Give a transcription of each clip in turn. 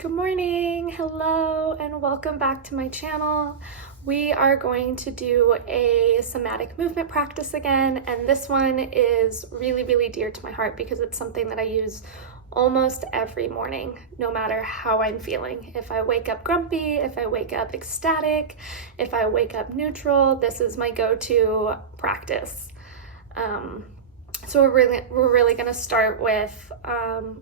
Good morning, hello, and welcome back to my channel. We are going to do a somatic movement practice again, and this one is really dear to my heart because it's something that I use almost every morning, no matter how I'm feeling. If I wake up grumpy, if I wake up ecstatic, if I wake up neutral, this is my go-to practice. So we're really going to start with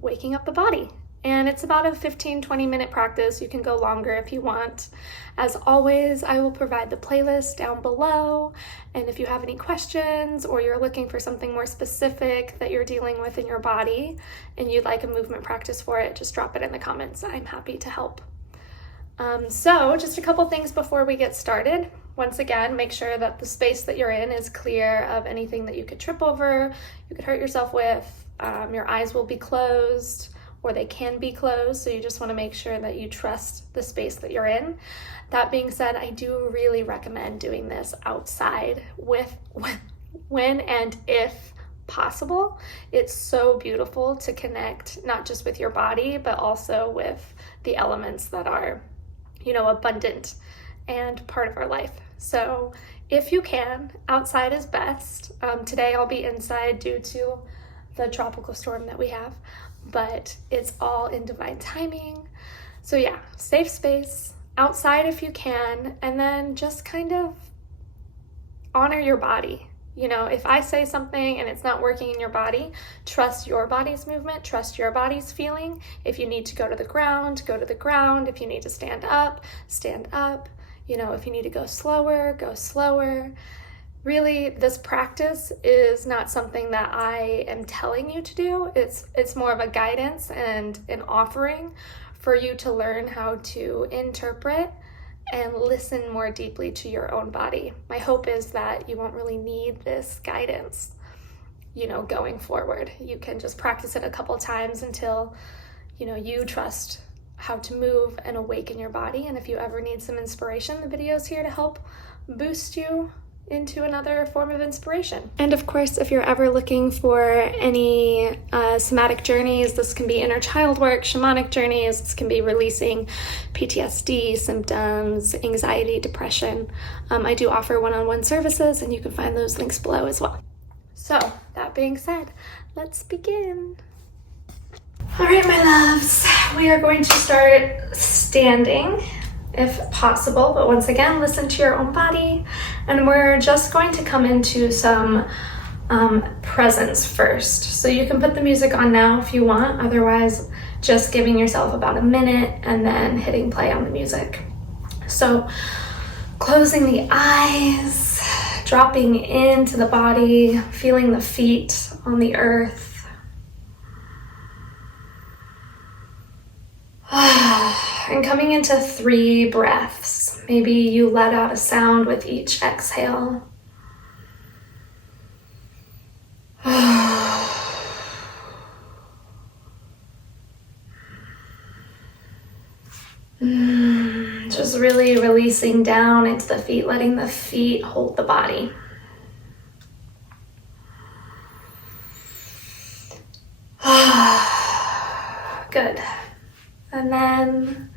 waking up the body. And it's about a 15-20 minute practice. You can go longer if you want. As always, I will provide the playlist down below. And if you have any questions or you're looking for something more specific that you're dealing with in your body and you'd like a movement practice for it, just drop it in the comments. I'm happy to help. So just a couple things before we get started. Once again, make sure that the space that you're in is clear of anything that you could trip over, you could hurt yourself with. Your eyes will be closed, or they can be closed, so you just want to make sure that you trust the space that you're in. That being said, I do really recommend doing this outside when and if possible. It's so beautiful to connect not just with your body, but also with the elements that are, abundant and part of our life. So if you can, outside is best. Today I'll be inside due to the tropical storm that we have, but it's all in divine timing. So yeah, safe space, outside if you can, and then just kind of honor your body. If I say something and it's not working in your body, trust your body's movement, trust your body's feeling. If you need to go to the ground, go to the ground. If you need to stand up, stand up. If you need to go slower, go slower. Really, this practice is not something that I am telling you to do. It's more of a guidance and an offering for you to learn how to interpret and listen more deeply to your own body. My hope is that you won't really need this guidance, going forward. You can just practice it a couple times until, you trust how to move and awaken your body. And if you ever need some inspiration, the video's here to help boost you into another form of inspiration. And of course, if you're ever looking for any somatic journeys, this can be inner child work, shamanic journeys, this can be releasing PTSD symptoms, anxiety, depression. I do offer one-on-one services, and you can find those links below as well. So that being said, let's begin. All right, my loves, we are going to start standing if possible, but once again, listen to your own body. And we're just going to come into some presence first. So you can put the music on now if you want, otherwise just giving yourself about a minute and then hitting play on the music. So closing the eyes, dropping into the body, feeling the feet on the earth. And coming into 3 breaths. Maybe you let out a sound with each exhale. Just really releasing down into the feet, letting the feet hold the body. Good. And then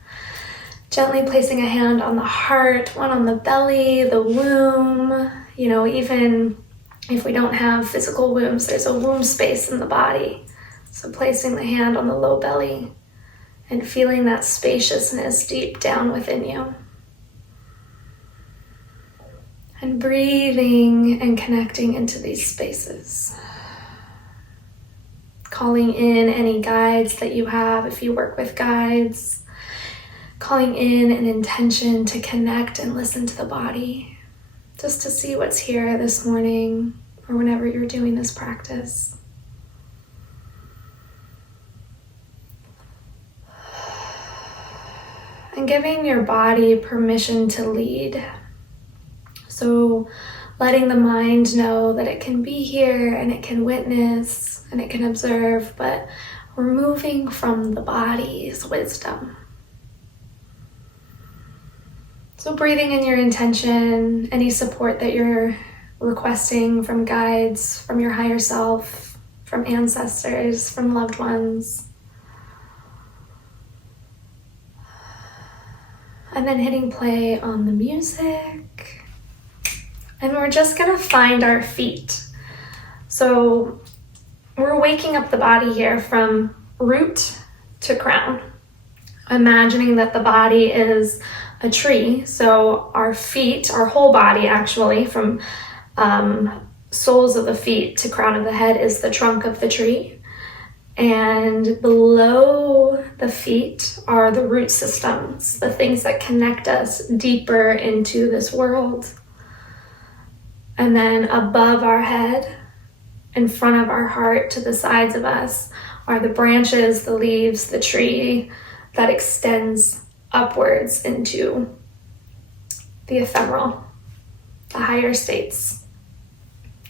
gently placing a hand on the heart, one on the belly, the womb. Even if we don't have physical wombs, there's a womb space in the body. So placing the hand on the low belly and feeling that spaciousness deep down within you. And breathing and connecting into these spaces. Calling in any guides that you have if you work with guides. Calling in an intention to connect and listen to the body. Just to see what's here this morning or whenever you're doing this practice. And giving your body permission to lead. So letting the mind know that it can be here and it can witness and it can observe, but we're moving from the body's wisdom. So breathing in your intention, any support that you're requesting from guides, from your higher self, from ancestors, from loved ones. And then hitting play on the music. And we're just gonna find our feet. So we're waking up the body here from root to crown. Imagining that the body is a tree. So our feet, our whole body actually, from soles of the feet to crown of the head is the trunk of the tree. And below the feet are the root systems, the things that connect us deeper into this world. And then above our head, in front of our heart, to the sides of us, are the branches, the leaves, the tree that extends upwards into the ephemeral, the higher states.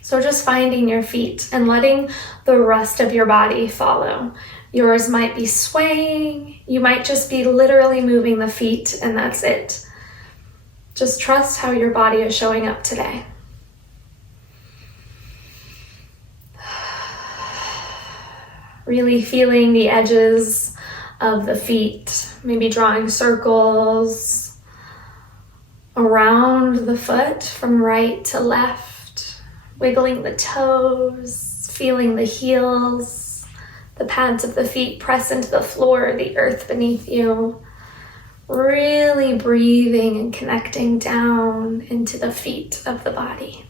So just finding your feet and letting the rest of your body follow. Yours might be swaying, you might just be literally moving the feet, and that's it. Just trust how your body is showing up today. Really feeling the edges of the feet, maybe drawing circles around the foot from right to left, wiggling the toes, feeling the heels, the pads of the feet press into the floor, the earth beneath you. Really breathing and connecting down into the feet of the body.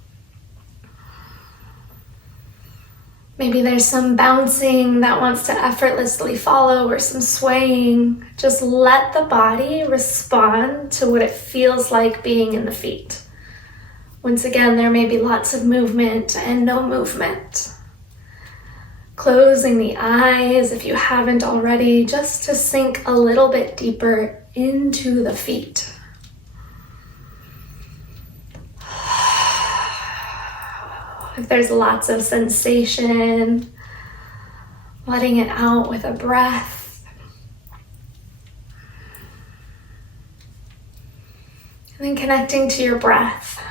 Maybe there's some bouncing that wants to effortlessly follow or some swaying. Just let the body respond to what it feels like being in the feet. Once again, there may be lots of movement and no movement. Closing the eyes if you haven't already, just to sink a little bit deeper into the feet. If there's lots of sensation, letting it out with a breath. And then connecting to your breath.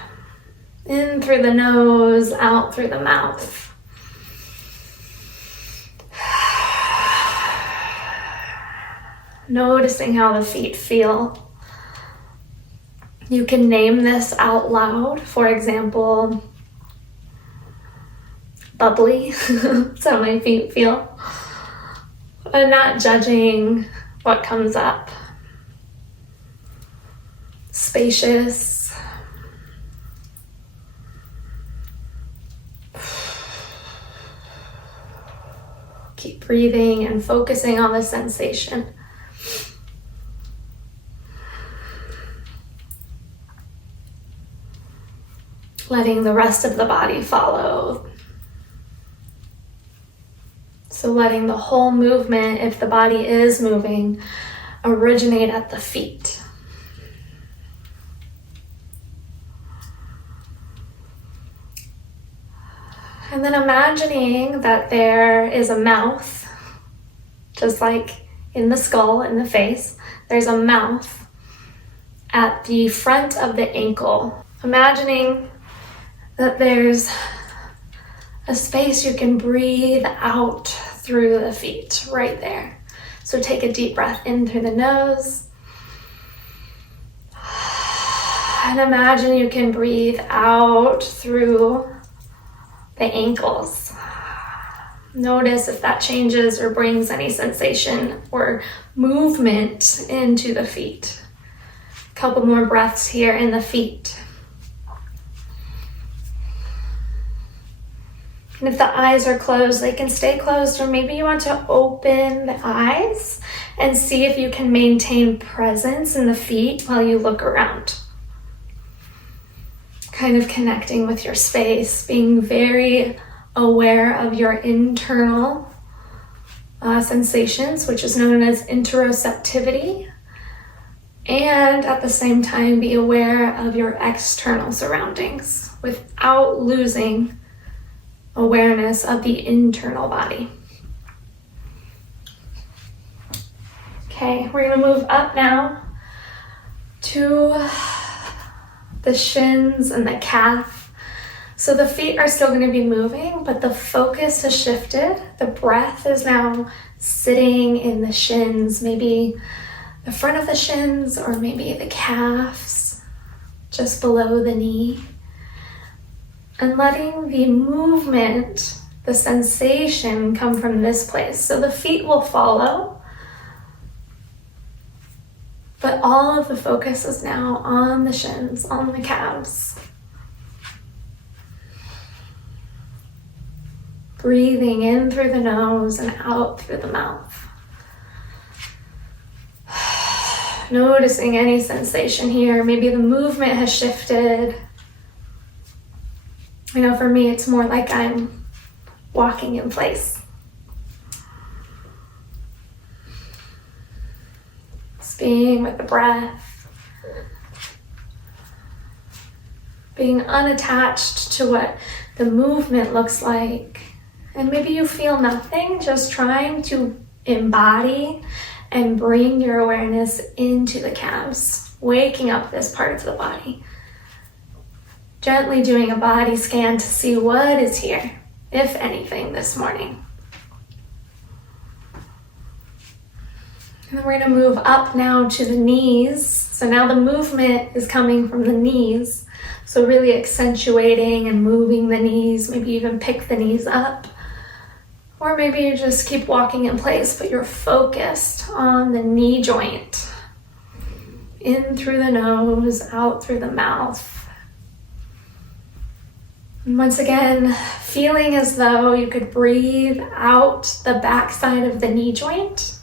In through the nose, out through the mouth. Noticing how the feet feel. You can name this out loud. For example, bubbly, that's how my feet feel. And not judging what comes up. Spacious. Keep breathing and focusing on the sensation. Letting the rest of the body follow. So letting the whole movement, if the body is moving, originate at the feet. And then imagining that there is a mouth, just like in the skull, in the face, there's a mouth at the front of the ankle. Imagining that there's a space you can breathe out through the feet, right there. So take a deep breath in through the nose. And imagine you can breathe out through the ankles. Notice if that changes or brings any sensation or movement into the feet. A couple more breaths here in the feet. And if the eyes are closed, they can stay closed, or maybe you want to open the eyes and see if you can maintain presence in the feet while you look around. Kind of connecting with your space, being very aware of your internal sensations, which is known as interoceptivity, and at the same time be aware of your external surroundings without losing awareness of the internal body. Okay, we're going to move up now to the shins and the calf. So the feet are still going to be moving, but the focus has shifted. The breath is now sitting in the shins. Maybe the front of the shins or maybe the calves, just below the knee. And letting the movement, the sensation come from this place. So the feet will follow, but all of the focus is now on the shins, on the calves. Breathing in through the nose and out through the mouth. Noticing any sensation here. Maybe the movement has shifted. I know for me, it's more like I'm walking in place. Just being with the breath. Being unattached to what the movement looks like. And maybe you feel nothing, just trying to embody and bring your awareness into the calves, waking up this part of the body. Gently doing a body scan to see what is here, if anything, this morning. And then we're going to move up now to the knees. So now the movement is coming from the knees. So really accentuating and moving the knees, maybe even pick the knees up. Or maybe you just keep walking in place, but you're focused on the knee joint. In through the nose, out through the mouth. And once again, feeling as though you could breathe out the backside of the knee joint.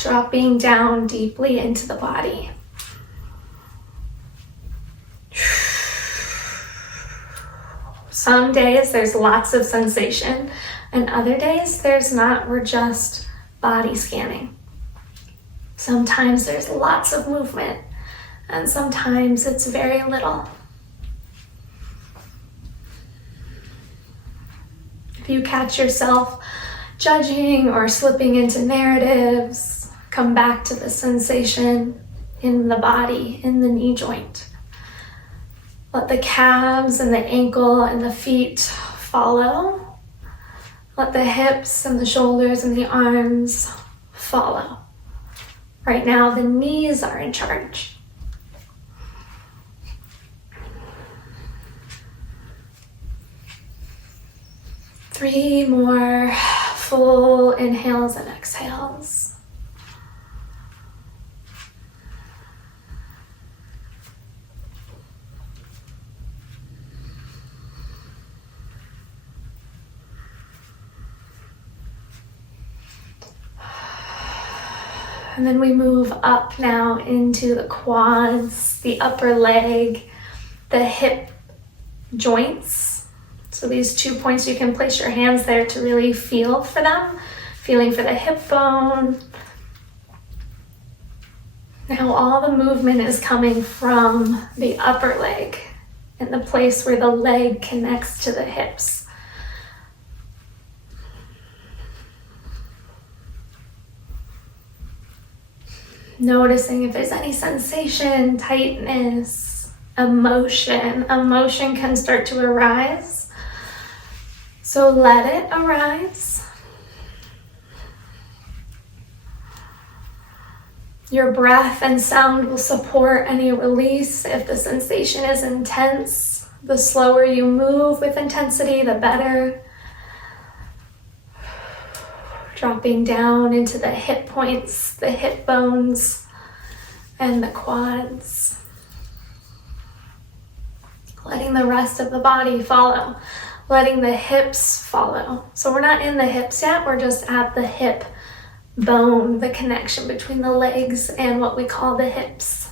Dropping down deeply into the body. Some days there's lots of sensation, and other days there's not. We're just body scanning. Sometimes there's lots of movement, and sometimes it's very little. If you catch yourself judging or slipping into narratives, come back to the sensation in the body, in the knee joint. Let the calves and the ankle and the feet follow. Let the hips and the shoulders and the arms follow. Right now, the knees are in charge. Three more full inhales and exhales. And then we move up now into the quads, the upper leg, the hip joints. So these 2 points, you can place your hands there to really feel for them. Feeling for the hip bone. Now all the movement is coming from the upper leg and the place where the leg connects to the hips. Noticing if there's any sensation, tightness, emotion. Emotion can start to arise. So let it arise. Your breath and sound will support any release. If the sensation is intense, the slower you move with intensity, the better. Dropping down into the hip points, the hip bones, and the quads. Letting the rest of the body follow. Letting the hips follow. So we're not in the hips yet, we're just at the hip bone, the connection between the legs and what we call the hips.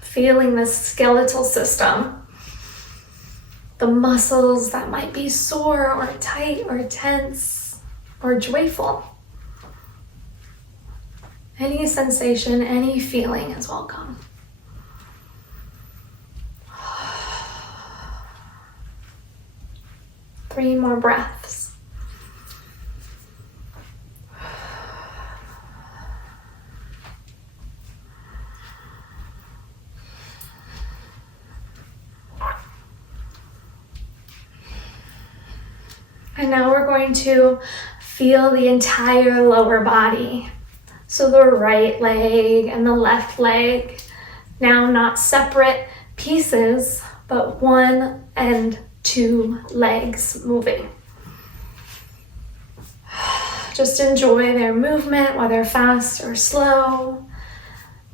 Feeling the skeletal system. The muscles that might be sore or tight or tense or joyful. Any sensation, any feeling is welcome. Three more breaths. And now we're going to feel the entire lower body. So the right leg and the left leg, now not separate pieces, but one and two legs moving. Just enjoy their movement, whether fast or slow,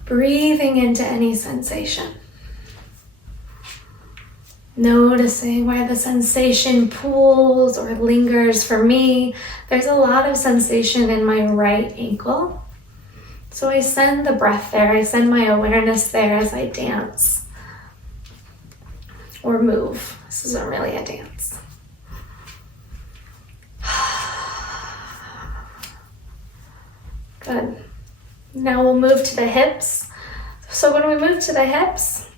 breathing into any sensation. Noticing where the sensation pools or lingers. For me, there's a lot of sensation in my right ankle. So I send the breath there, I send my awareness there as I dance or move. This isn't really a dance. Good. Now we'll move to the hips. So when we move to the hips,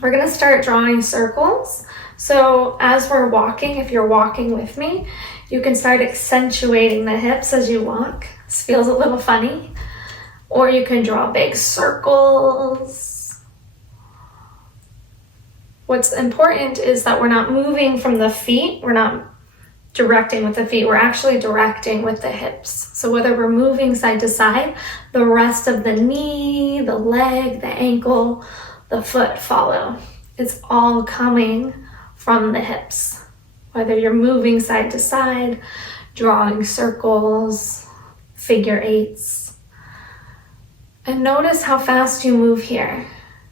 we're going to start drawing circles. So as we're walking, if you're walking with me, you can start accentuating the hips as you walk. This feels a little funny. Or you can draw big circles. What's important is that we're not moving from the feet. We're not directing with the feet. We're actually directing with the hips. So whether we're moving side to side, the rest of the knee, the leg, the ankle, the foot follow. It's all coming from the hips. Whether you're moving side to side, drawing circles, figure eights. And notice how fast you move here.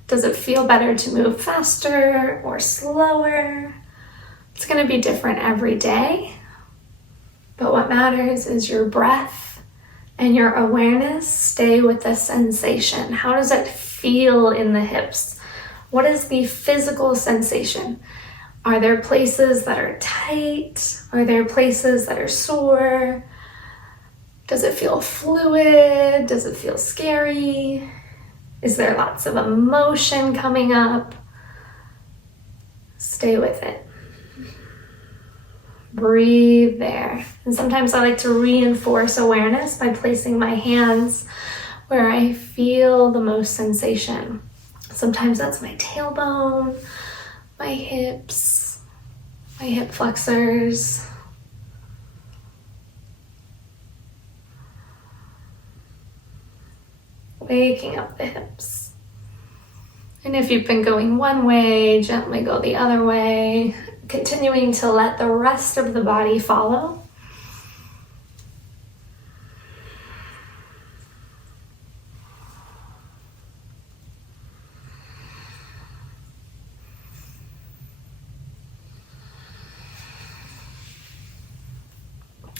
Does it feel better to move faster or slower? It's going to be different every day. But what matters is your breath and your awareness. Stay with the sensation. How does it feel in the hips? What is the physical sensation? Are there places that are tight? Are there places that are sore? Does it feel fluid? Does it feel scary? Is there lots of emotion coming up? Stay with it. Breathe there. And sometimes I like to reinforce awareness by placing my hands where I feel the most sensation. Sometimes that's my tailbone, my hips, my hip flexors. Waking up the hips. And if you've been going one way, gently go the other way, continuing to let the rest of the body follow.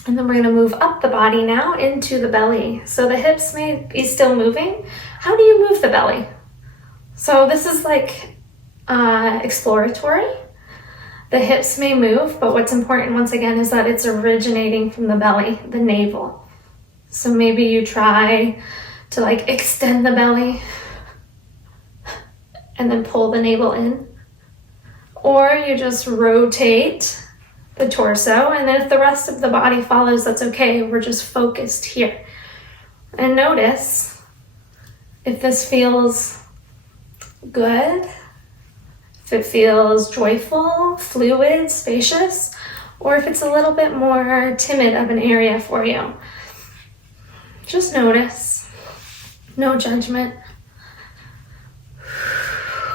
And then we're going to move up the body now into the belly. So the hips may be still moving. How do you move the belly? So this is like exploratory. The hips may move, but what's important once again is that it's originating from the belly, the navel. So maybe you try to like extend the belly and then pull the navel in. Or you just rotate the torso, and then if the rest of the body follows, that's okay. We're just focused here. And notice if this feels good, if it feels joyful, fluid, spacious, or if it's a little bit more timid of an area for you. Just notice. No judgment.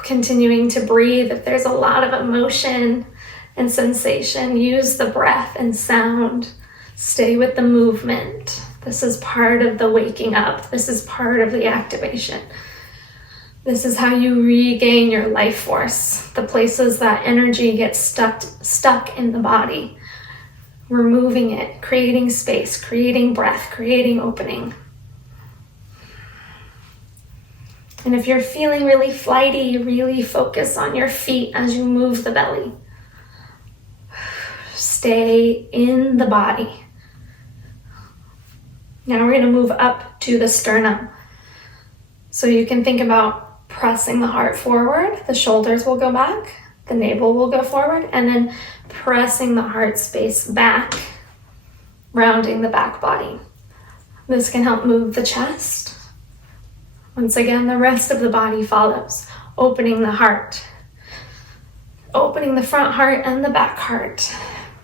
Continuing to breathe. If there's a lot of emotion and sensation, use the breath and sound. Stay with the movement. This is part of the waking up. This is part of the activation. This is how you regain your life force. The places that energy gets stuck in the body. Removing it, creating space, creating breath, creating opening. And if you're feeling really flighty, really focus on your feet as you move the belly. Stay in the body. Now we're going to move up to the sternum. So you can think about pressing the heart forward. The shoulders will go back. The navel will go forward. And then pressing the heart space back, rounding the back body. This can help move the chest. Once again, the rest of the body follows. Opening the heart. Opening the front heart and the back heart.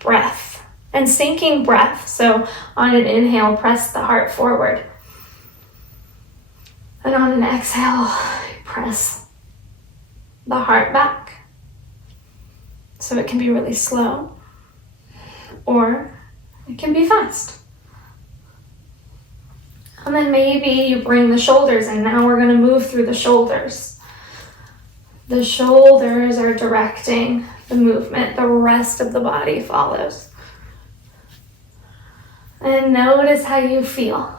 Breath. And sinking breath, so on an inhale, press the heart forward. And on an exhale, press the heart back. So it can be really slow, or it can be fast. And then maybe you bring the shoulders in. Now we're going to move through the shoulders. The shoulders are directing the movement. The rest of the body follows. And notice how you feel.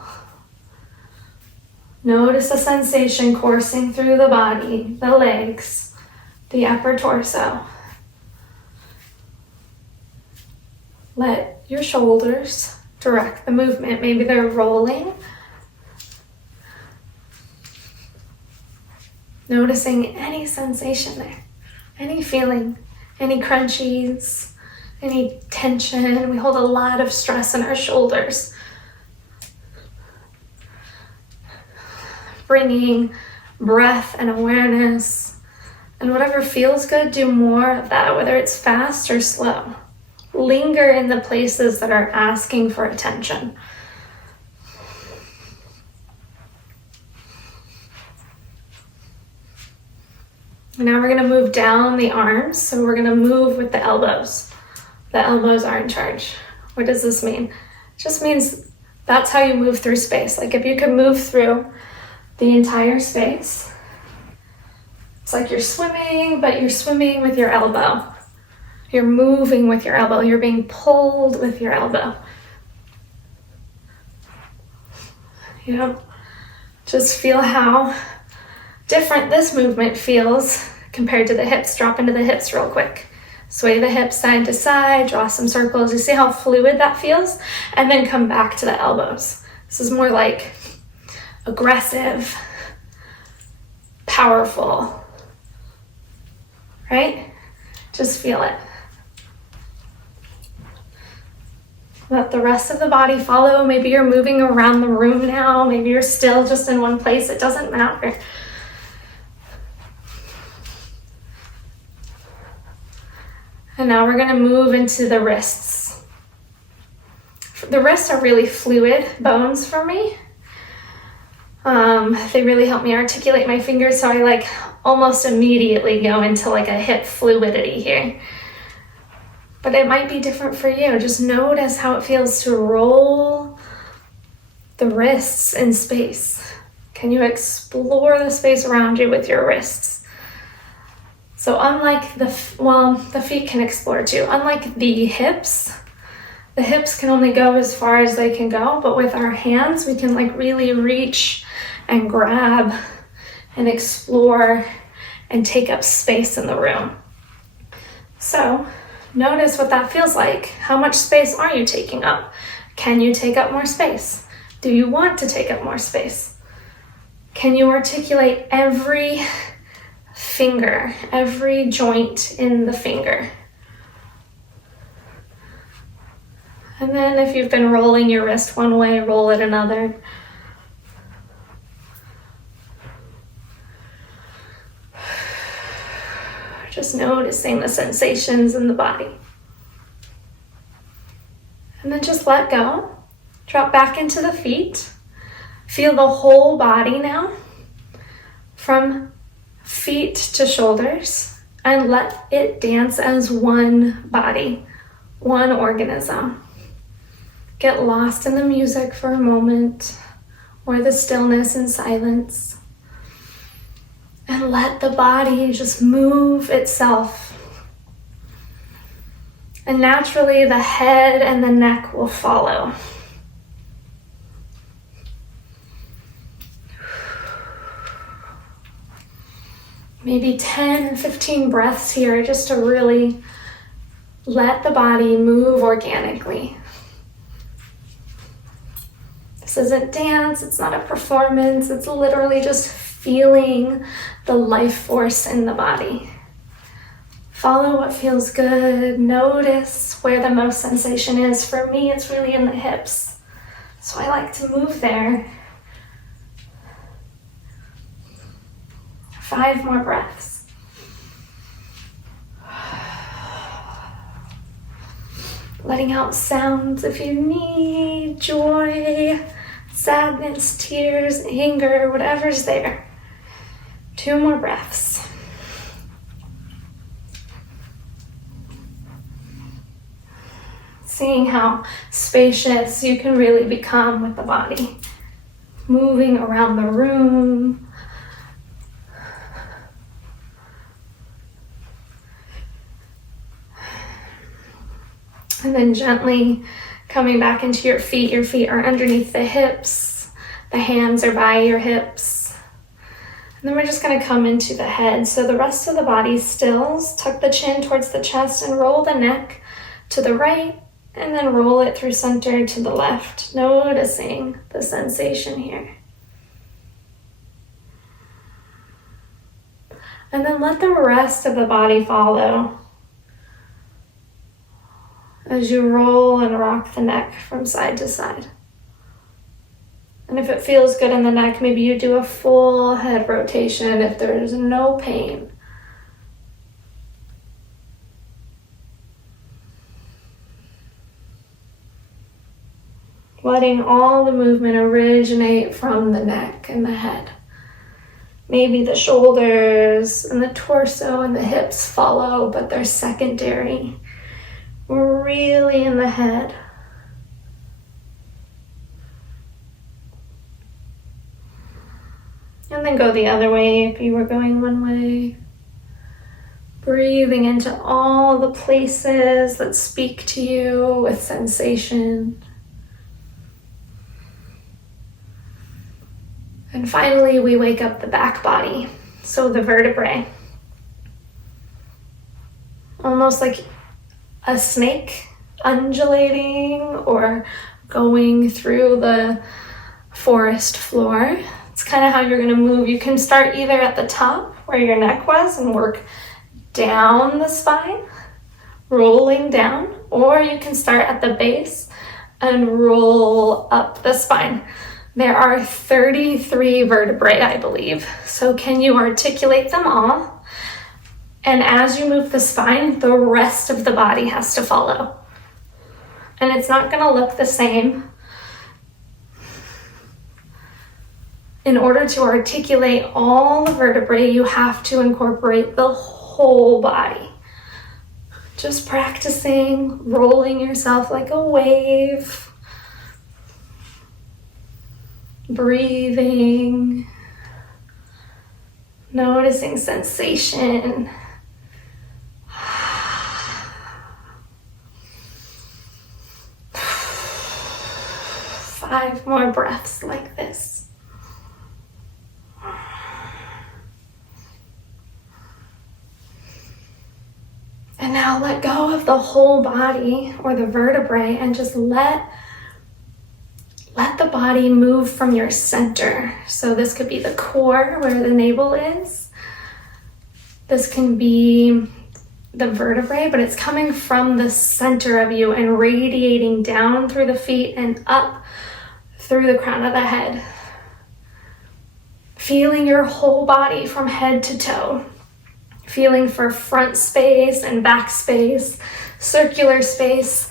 Notice the sensation coursing through the body, the legs, the upper torso. Let your shoulders direct the movement. Maybe they're rolling. Noticing any sensation there, any feeling, any crunchies, any tension. We hold a lot of stress in our shoulders. Bringing breath and awareness, and whatever feels good, do more of that, whether it's fast or slow. Linger in the places that are asking for attention. Now we're going to move down the arms, so we're going to move with the elbows. The elbows are in charge. What does this mean? It just means that's how you move through space. Like if you could move through the entire space, it's like you're swimming, but you're swimming with your elbow. You're moving with your elbow. You're being pulled with your elbow. You know, just feel how different this movement feels compared to the hips. Drop into the hips real quick. Sway the hips side to side, draw some circles. You see how fluid that feels? And then come back to the elbows. This is more like aggressive, powerful, right? Just feel it. Let the rest of the body follow. Maybe you're moving around the room now. Maybe you're still just in one place. It doesn't matter. And now we're going to move into the wrists. The wrists are really fluid bones for me. They really help me articulate my fingers, so I almost immediately go into a hip fluidity here. But it might be different for you. Just notice how it feels to roll the wrists in space. Can you explore the space around you with your wrists? So unlike the feet can explore too. Unlike the hips can only go as far as they can go, but with our hands, we can really reach and grab and explore and take up space in the room. So notice what that feels like. How much space are you taking up? Can you take up more space? Do you want to take up more space? Can you articulate every finger, every joint in the finger? And then if you've been rolling your wrist one way, roll it another. Just noticing the sensations in the body. And then just let go. Drop back into the feet. Feel the whole body now, from feet to shoulders, and let it dance as one body, one organism. Get lost in the music for a moment, or the stillness and silence, and let the body just move itself. And naturally, the head and the neck will follow. Maybe 10 and 15 breaths here just to really let the body move organically. This isn't dance, it's not a performance, it's literally just feeling the life force in the body. Follow what feels good. Notice where the most sensation is. For me, it's really in the hips. So I like to move there. 5 more breaths. Letting out sounds if you need, joy, sadness, tears, anger, whatever's there. 2 more breaths. Seeing how spacious you can really become with the body. Moving around the room. And then gently coming back into your feet. Your feet are underneath the hips. The hands are by your hips. And then we're just going to come into the head. So the rest of the body stills. Tuck the chin towards the chest and roll the neck to the right. And then roll it through center to the left. Noticing the sensation here. And then let the rest of the body follow as you roll and rock the neck from side to side. And if it feels good in the neck, maybe you do a full head rotation if there's no pain. Letting all the movement originate from the neck and the head. Maybe the shoulders and the torso and the hips follow, but they're secondary. We're really in the head. And then go the other way if you were going one way. Breathing into all the places that speak to you with sensation. And finally, we wake up the back body, so the vertebrae. Almost like a snake undulating or going through the forest floor. It's kind of how you're going to move. You can start either at the top where your neck was and work down the spine, rolling down, or you can start at the base and roll up the spine. There are 33 vertebrae, I believe. So can you articulate them all? And as you move the spine, the rest of the body has to follow. And it's not going to look the same. In order to articulate all the vertebrae, you have to incorporate the whole body. Just practicing rolling yourself like a wave. Breathing, noticing sensation. 5 more breaths like this. And now let go of the whole body or the vertebrae and just let the body move from your center. So this could be the core where the navel is. This can be the vertebrae, but it's coming from the center of you and radiating down through the feet and up through the crown of the head. Feeling your whole body from head to toe. Feeling for front space and back space, circular space,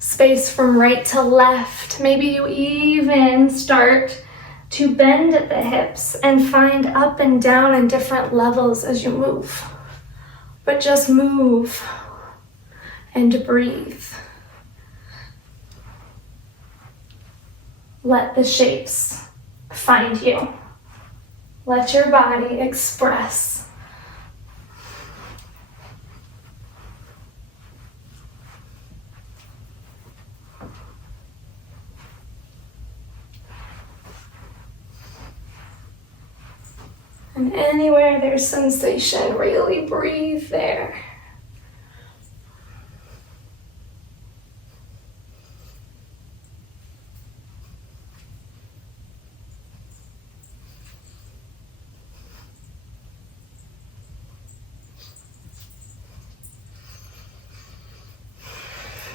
space from right to left. Maybe you even start to bend at the hips and find up and down in different levels as you move. But just move and breathe. Let the shapes find you. Let your body express. And anywhere there's sensation, really breathe there.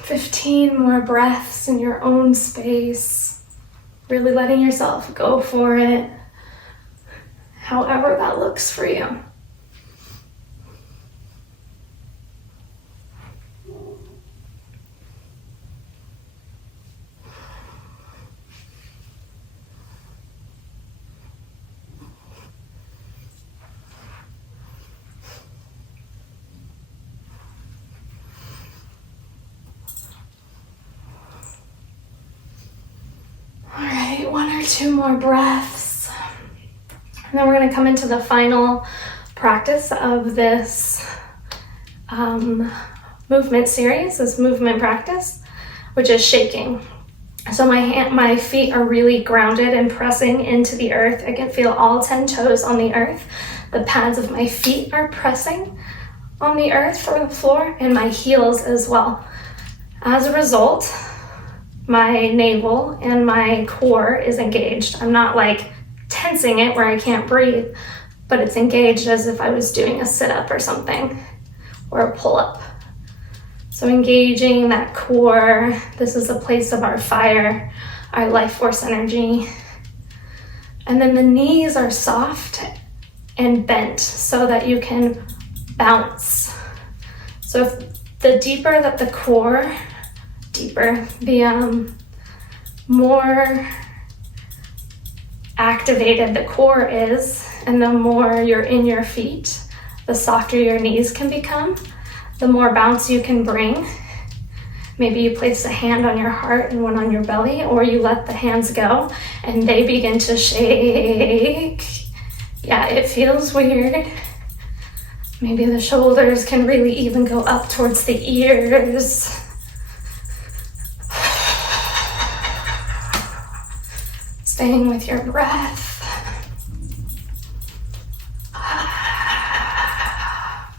"15 more breaths in your own space, really letting yourself go for it. However that looks for you. take 1 or 2 more breaths. And then we're going to come into the final practice of this movement series, this movement practice, which is shaking. So my feet are really grounded and pressing into the earth. I can feel all 10 toes on the earth. The pads of my feet are pressing on the earth or the floor, and my heels as well. As a result, my navel and my core is engaged. I'm not like tensing it where I can't breathe, but it's engaged as if I was doing a sit-up or something, or a pull-up. So engaging that core. This is a place of our fire, our life force energy. And then the knees are soft and bent so that you can bounce. So if the deeper that the core, the more activated the core is, and the more you're in your feet, the softer your knees can become, the more bounce you can bring. Maybe you place a hand on your heart and one on your belly, or you let the hands go and they begin to shake. Yeah, it feels weird. Maybe the shoulders can really even go up towards the ears. Staying with your breath.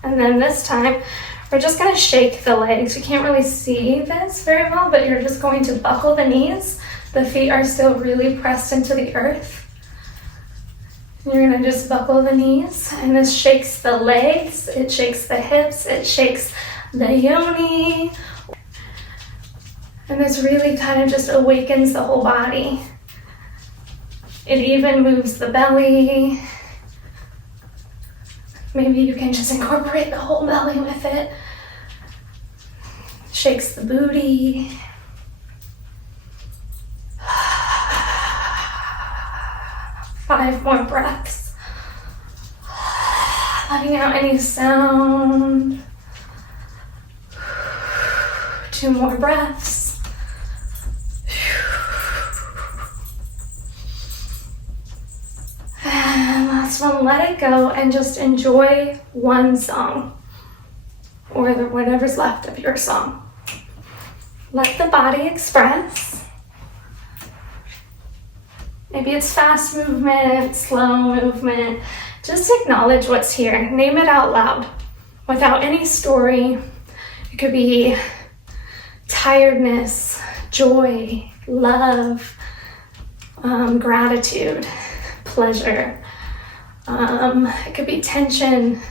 And then this time, we're just going to shake the legs. You can't really see this very well, but you're just going to buckle the knees. The feet are still really pressed into the earth. You're going to just buckle the knees, and this shakes the legs, it shakes the hips, it shakes the yoni. And this really kind of just awakens the whole body. It even moves the belly. Maybe you can just incorporate the whole belly with it. Shakes the booty. 5 more breaths. Letting out any sound. 2 more breaths. And last one, let it go and just enjoy one song, or whatever's left of your song. Let the body express. Maybe it's fast movement, slow movement. Just acknowledge what's here. Name it out loud without any story. It could be tiredness, joy, love, gratitude, pleasure. It could be tension.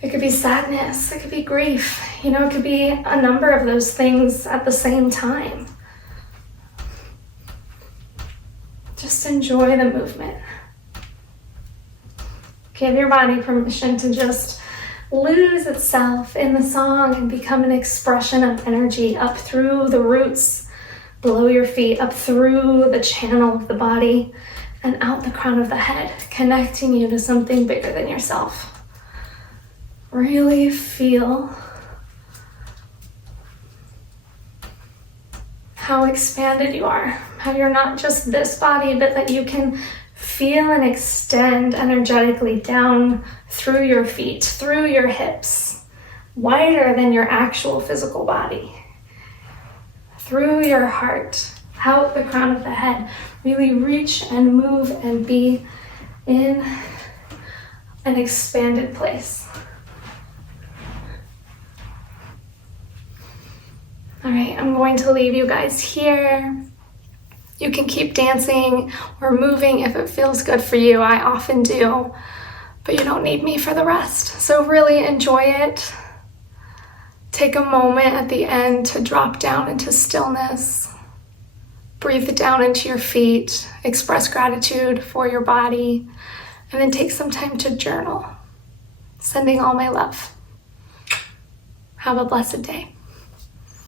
It could be sadness. It could be grief. You know, it could be a number of those things at the same time. Just enjoy the movement. Give your body permission to just lose itself in the song and become an expression of energy up through the roots, below your feet, up through the channel of the body, and out the crown of the head, connecting you to something bigger than yourself. Really feel how expanded you are, how you're not just this body, but that you can feel and extend energetically down through your feet, through your hips, wider than your actual physical body, through your heart, out the crown of the head. Really reach and move and be in an expanded place. All right, I'm going to leave you guys here. You can keep dancing or moving if it feels good for you. I often do, but you don't need me for the rest. So really enjoy it. Take a moment at the end to drop down into stillness. Breathe down into your feet. Express gratitude for your body. And then take some time to journal. Sending all my love. Have a blessed day.